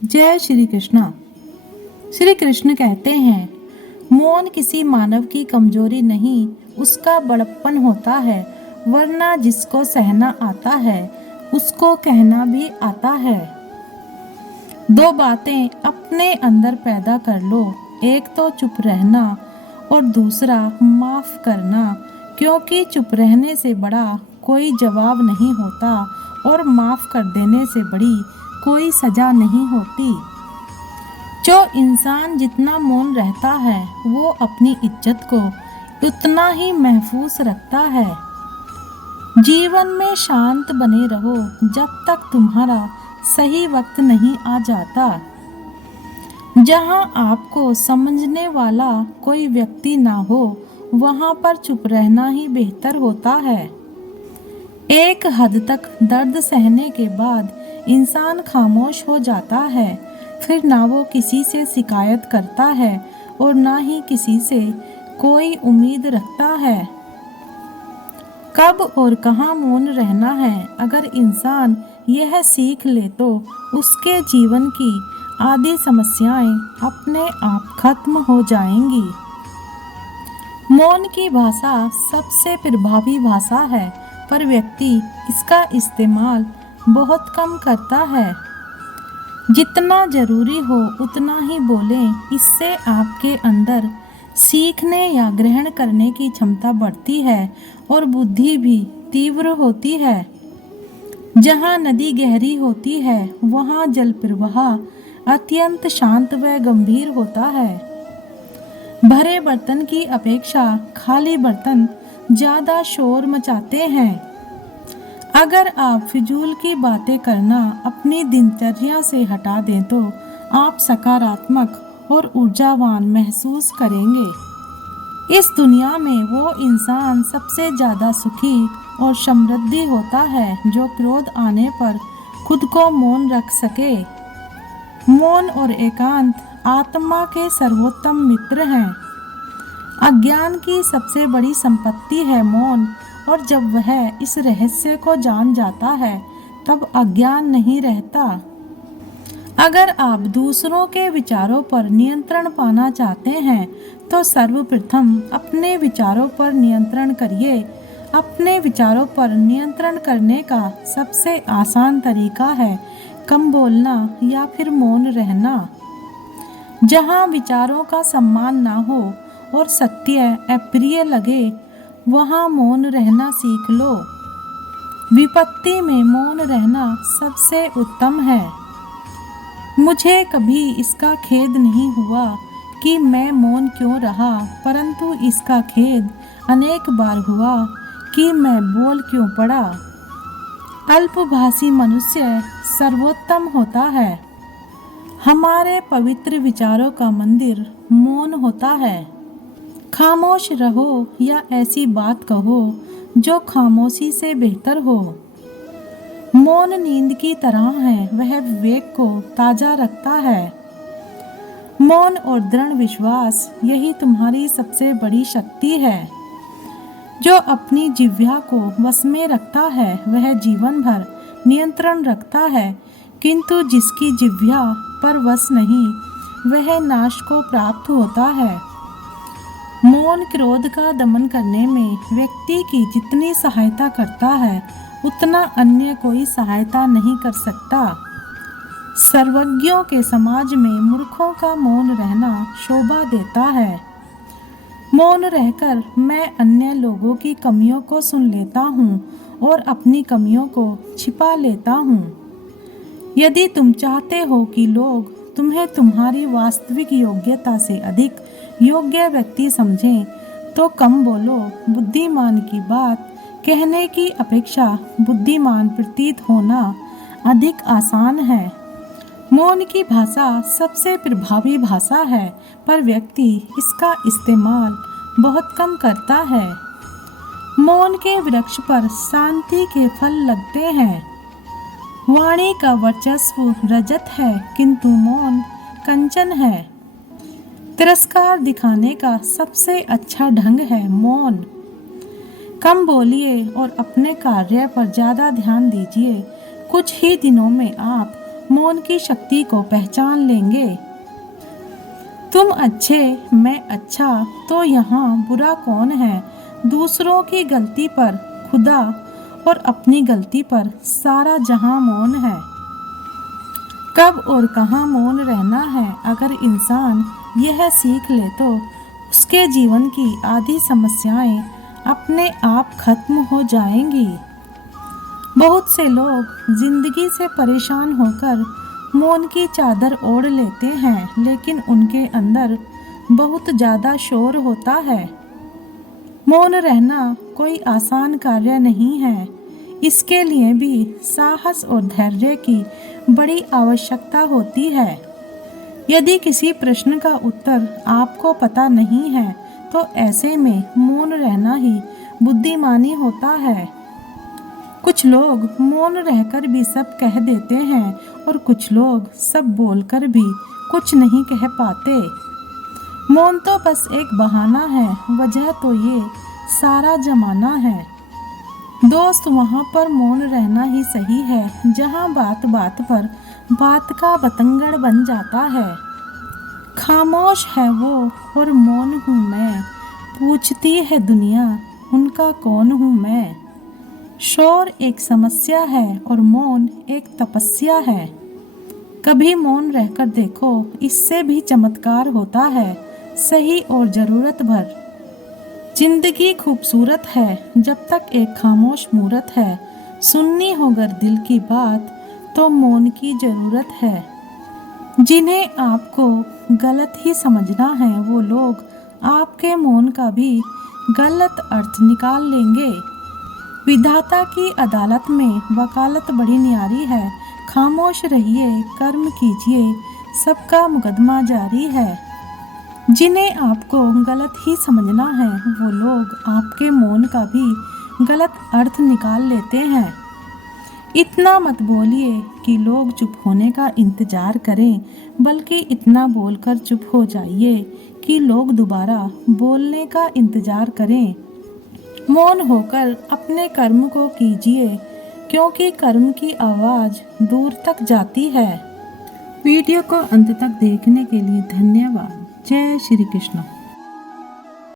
जय श्री कृष्णा। श्री कृष्ण कहते हैं, मौन किसी मानव की कमजोरी नहीं, उसका बड़प्पन होता है। वरना जिसको सहना आता है, उसको कहना भी आता है। दो बातें अपने अंदर पैदा कर लो, एक तो चुप रहना और दूसरा माफ करना, क्योंकि चुप रहने से बड़ा कोई जवाब नहीं होता और माफ कर देने से बड़ी कोई सजा नहीं होती। जो इंसान जितना मौन रहता है, वो अपनी इज्जत को उतना ही महफूज रखता है। जीवन में शांत बने रहो जब तक तुम्हारा सही वक्त नहीं आ जाता। जहां आपको समझने वाला कोई व्यक्ति ना हो, वहां पर चुप रहना ही बेहतर होता है। एक हद तक दर्द सहने के बाद इंसान खामोश हो जाता है। फिर ना वो किसी से शिकायत करता है और ना ही किसी से कोई उम्मीद रखता है। कब और कहाँ मौन रहना है, अगर इंसान यह सीख ले तो उसके जीवन की आधी समस्याएं अपने आप खत्म हो जाएंगी। मौन की भाषा सबसे प्रभावी भाषा है, पर व्यक्ति इसका इस्तेमाल बहुत कम करता है। जितना जरूरी हो उतना ही बोलें, इससे आपके अंदर सीखने या ग्रहण करने की क्षमता बढ़ती है और बुद्धि भी तीव्र होती है। जहाँ नदी गहरी होती है, वहाँ जल प्रवाह अत्यंत शांत व गंभीर होता है। भरे बर्तन की अपेक्षा खाली बर्तन ज़्यादा शोर मचाते हैं। अगर आप फिजूल की बातें करना अपनी दिनचर्या से हटा दें तो आप सकारात्मक और ऊर्जावान महसूस करेंगे। इस दुनिया में वो इंसान सबसे ज़्यादा सुखी और समृद्धि होता है जो क्रोध आने पर खुद को मौन रख सके। मौन और एकांत आत्मा के सर्वोत्तम मित्र हैं। अज्ञान की सबसे बड़ी संपत्ति है मौन, और जब वह इस रहस्य को जान जाता है तब अज्ञान नहीं रहता। अगर आप दूसरों के विचारों पर नियंत्रण पाना चाहते हैं तो सर्वप्रथम अपने विचारों पर नियंत्रण करिए। अपने विचारों पर नियंत्रण करने का सबसे आसान तरीका है कम बोलना या फिर मौन रहना। जहाँ विचारों का सम्मान ना हो और सत्य अप्रिय लगे, वहाँ मौन रहना सीख लो। विपत्ति में मौन रहना सबसे उत्तम है। मुझे कभी इसका खेद नहीं हुआ कि मैं मौन क्यों रहा, परंतु इसका खेद अनेक बार हुआ कि मैं बोल क्यों पड़ा। अल्पभाषी मनुष्य सर्वोत्तम होता है। हमारे पवित्र विचारों का मंदिर मौन होता है। खामोश रहो या ऐसी बात कहो जो खामोशी से बेहतर हो। मौन नींद की तरह है, वह विवेक को ताजा रखता है। मौन और दृढ़ विश्वास, यही तुम्हारी सबसे बड़ी शक्ति है। जो अपनी जिह्वा को वश में रखता है वह जीवन भर नियंत्रण रखता है, किंतु जिसकी जिह्वा पर वश नहीं, वह नाश को प्राप्त होता है। मौन क्रोध का दमन करने में व्यक्ति की जितनी सहायता करता है, उतना अन्य कोई सहायता नहीं कर सकता। सर्वज्ञों के समाज में मूर्खों का मौन रहना शोभा देता है। मौन रहकर मैं अन्य लोगों की कमियों को सुन लेता हूँ और अपनी कमियों को छिपा लेता हूँ। यदि तुम चाहते हो कि लोग तुम्हें तुम्हारी वास्तविक योग्यता से अधिक योग्य व्यक्ति समझें, तो कम बोलो। बुद्धिमान की बात कहने की अपेक्षा बुद्धिमान प्रतीत होना अधिक आसान है। मौन की भाषा सबसे प्रभावी भाषा है, पर व्यक्ति इसका इस्तेमाल बहुत कम करता है। मौन के वृक्ष पर शांति के फल लगते हैं। वाणी का वर्चस्व रजत है, किंतु मौन कंचन है। तिरस्कार दिखाने का सबसे अच्छा ढंग है मौन। कम बोलिए और अपने कार्य पर ज़्यादा ध्यान दीजिए। कुछ ही दिनों में आप मौन की शक्ति को पहचान लेंगे। तुम अच्छे, मैं अच्छा, तो यहाँ बुरा कौन है? दूसरों की गलती पर खुदा और अपनी गलती पर सारा जहां मौन है। कब और कहाँ मौन रहना है, अगर इंसान यह सीख ले तो उसके जीवन की आधी समस्याएं अपने आप खत्म हो जाएंगी। बहुत से लोग जिंदगी से परेशान होकर मौन की चादर ओढ़ लेते हैं, लेकिन उनके अंदर बहुत ज़्यादा शोर होता है। मौन रहना कोई आसान कार्य नहीं है। इसके लिए भी साहस और धैर्य की बड़ी आवश्यकता होती है। यदि किसी प्रश्न का उत्तर आपको पता नहीं है तो ऐसे में मौन रहना ही बुद्धिमानी होता है। कुछ लोग मौन रहकर भी सब कह देते हैं और कुछ लोग सब बोलकर भी कुछ नहीं कह पाते। मौन तो बस एक बहाना है, वजह तो ये सारा जमाना है। दोस्त, वहाँ पर मौन रहना ही सही है जहाँ बात बात पर बात का बतंगड़ बन जाता है। खामोश है वो और मौन हूँ मैं, पूछती है दुनिया उनका कौन हूँ मैं। शोर एक समस्या है और मौन एक तपस्या है। कभी मौन रहकर देखो, इससे भी चमत्कार होता है, सही और ज़रूरत भर। जिंदगी खूबसूरत है जब तक एक खामोश मूरत है। सुननी हो अगर दिल की बात तो मौन की ज़रूरत है। जिन्हें आपको गलत ही समझना है वो लोग आपके मौन का भी गलत अर्थ निकाल लेंगे। विधाता की अदालत में वकालत बड़ी न्यारी है। खामोश रहिए, कर्म कीजिए, सबका मुकदमा जारी है। जिन्हें आपको गलत ही समझना है वो लोग आपके मौन का भी गलत अर्थ निकाल लेते हैं। इतना मत बोलिए कि लोग चुप होने का इंतजार करें, बल्कि इतना बोलकर चुप हो जाइए कि लोग दोबारा बोलने का इंतजार करें। मौन होकर अपने कर्म को कीजिए, क्योंकि कर्म की आवाज़ दूर तक जाती है। वीडियो को अंत तक देखने के लिए धन्यवाद। जय श्री कृष्ण।